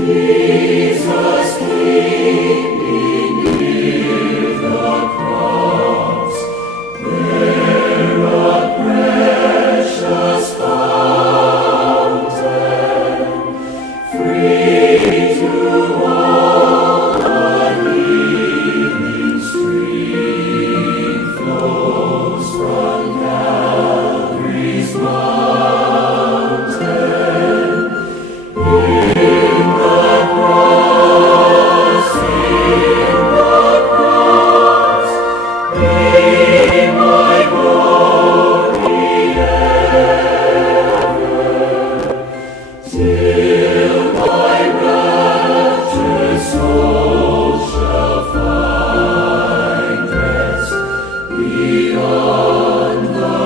Jesus weeping near the cross, where a precious fountain, free to all, a healing stream flows from Calvary's mountain. In the cross, be my glory ever, till my raptured soul shall find rest beyond the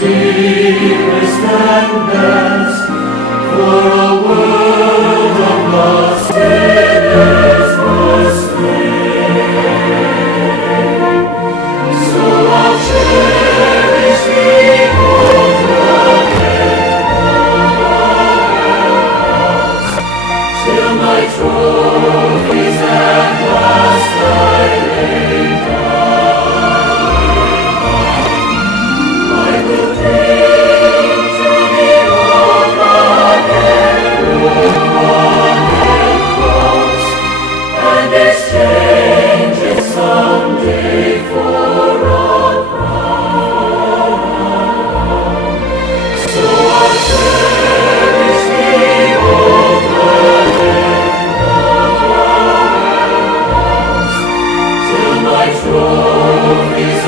dearest and best, for a world of lost sinners was slain. So I'll cherish the old rugged cross, till my trophies at last I lay down. Exchange it someday for a crown. So I'll cherish the old cross, till my trophies